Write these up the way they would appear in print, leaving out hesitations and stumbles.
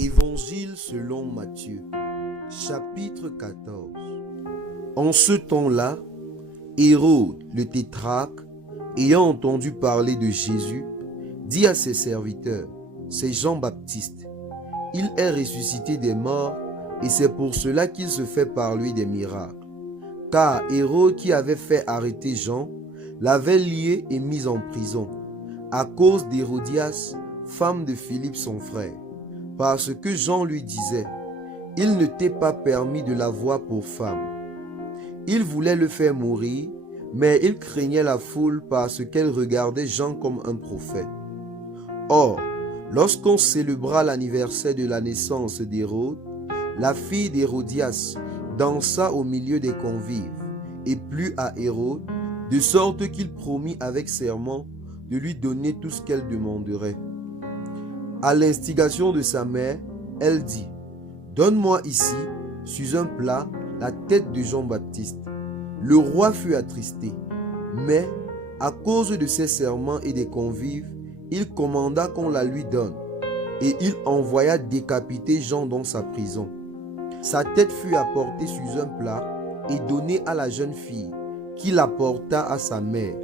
Évangile selon Matthieu, chapitre 14. En ce temps-là, Hérode, le tétrarque, ayant entendu parler de Jésus, dit à ses serviteurs, c'est Jean-Baptiste, il est ressuscité des morts et c'est pour cela qu'il se fait par lui des miracles. Car Hérode qui avait fait arrêter Jean, l'avait lié et mis en prison, à cause d'Hérodias, femme de Philippe son frère, parce que Jean lui disait, il ne t'est pas permis de l'avoir pour femme. Il voulait le faire mourir, mais il craignait la foule parce qu'elle regardait Jean comme un prophète. Or, lorsqu'on célébra l'anniversaire de la naissance d'Hérode, la fille d'Hérodias dansa au milieu des convives et plut à Hérode, de sorte qu'il promit avec serment de lui donner tout ce qu'elle demanderait. À l'instigation de sa mère, elle dit, donne-moi ici, sur un plat, la tête de Jean-Baptiste. Le roi fut attristé, mais à cause de ses serments et des convives, il commanda qu'on la lui donne, et il envoya décapiter Jean dans sa prison. Sa tête fut apportée sur un plat et donnée à la jeune fille, qui l'apporta à sa mère.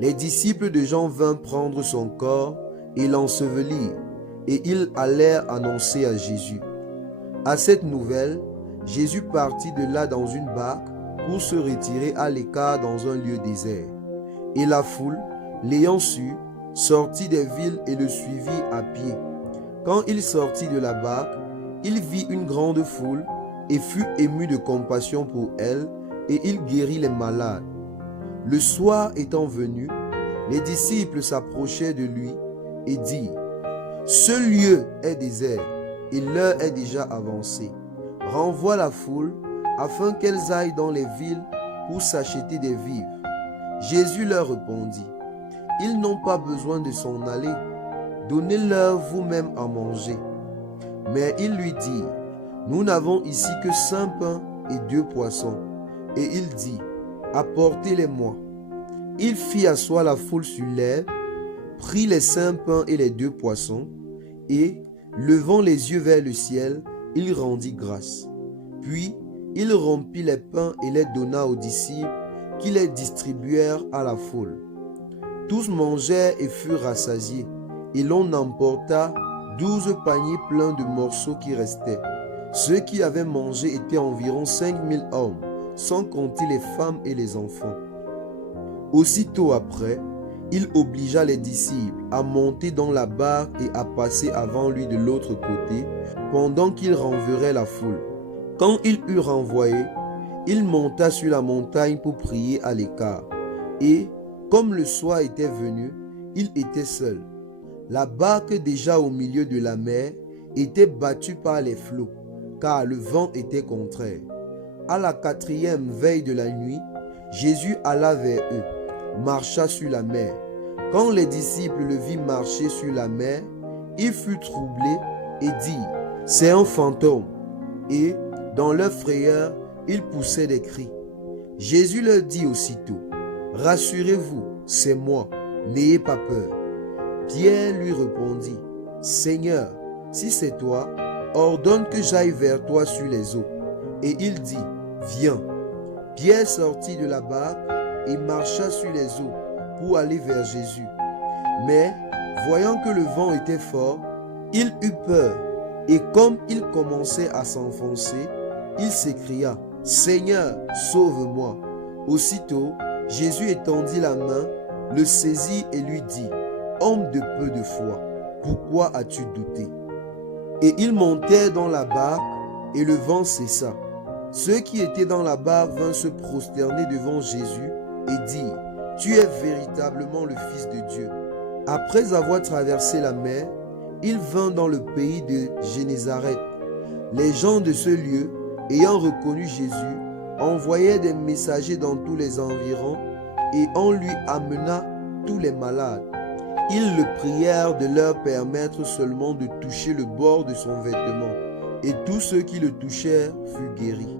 Les disciples de Jean vinrent prendre son corps et l'ensevelir, et ils allèrent annoncer à Jésus. À cette nouvelle, Jésus partit de là dans une barque pour se retirer à l'écart dans un lieu désert. Et la foule, l'ayant su, sortit des villes et le suivit à pied. Quand il sortit de la barque, il vit une grande foule et fut ému de compassion pour elle, et il guérit les malades. Le soir étant venu, les disciples s'approchaient de lui et dirent, ce lieu est désert et l'heure est déjà avancée. Renvoie la foule afin qu'elles aillent dans les villes pour s'acheter des vivres. Jésus leur répondit, ils n'ont pas besoin de s'en aller, donnez-leur vous-même à manger. Mais ils lui dirent, nous n'avons ici que 5 pains et 2 poissons. Et il dit, apportez-les-moi. Il fit asseoir la foule sur l'herbe, prit les 5 pains et les 2 poissons, et, levant les yeux vers le ciel, il rendit grâce. Puis, il rompit les pains et les donna aux disciples, qui les distribuèrent à la foule. Tous mangèrent et furent rassasiés, et l'on emporta 12 paniers pleins de morceaux qui restaient. Ceux qui avaient mangé étaient environ 5000 hommes, sans compter les femmes et les enfants. Aussitôt après, il obligea les disciples à monter dans la barque et à passer avant lui de l'autre côté, pendant qu'il renverrait la foule. Quand il eut renvoyé, il monta sur la montagne pour prier à l'écart. Et, comme le soir était venu, il était seul. La barque, déjà au milieu de la mer, était battue par les flots, car le vent était contraire. À la 4e veille de la nuit, Jésus alla vers eux, marcha sur la mer. Quand les disciples le virent marcher sur la mer, ils furent troublés et dirent, c'est un fantôme. Et, dans leur frayeur, ils poussaient des cris. Jésus leur dit aussitôt, rassurez-vous, c'est moi, n'ayez pas peur. Pierre lui répondit, Seigneur, si c'est toi, ordonne que j'aille vers toi sur les eaux. Et il dit, viens. Pierre sortit de la barque et marcha sur les eaux pour aller vers Jésus. Mais, voyant que le vent était fort, il eut peur, et comme il commençait à s'enfoncer, il s'écria, Seigneur, sauve-moi. Aussitôt, Jésus étendit la main, le saisit et lui dit, homme de peu de foi, pourquoi as-tu douté? Et ils montèrent dans la barque, et le vent cessa. Ceux qui étaient dans la barque vinrent se prosterner devant Jésus et dirent, tu es véritablement le Fils de Dieu. Après avoir traversé la mer, ils vinrent dans le pays de Génézareth. Les gens de ce lieu, ayant reconnu Jésus, envoyaient des messagers dans tous les environs, et on lui amena tous les malades. Ils le prièrent de leur permettre seulement de toucher le bord de son vêtement, et tous ceux qui le touchèrent furent guéris.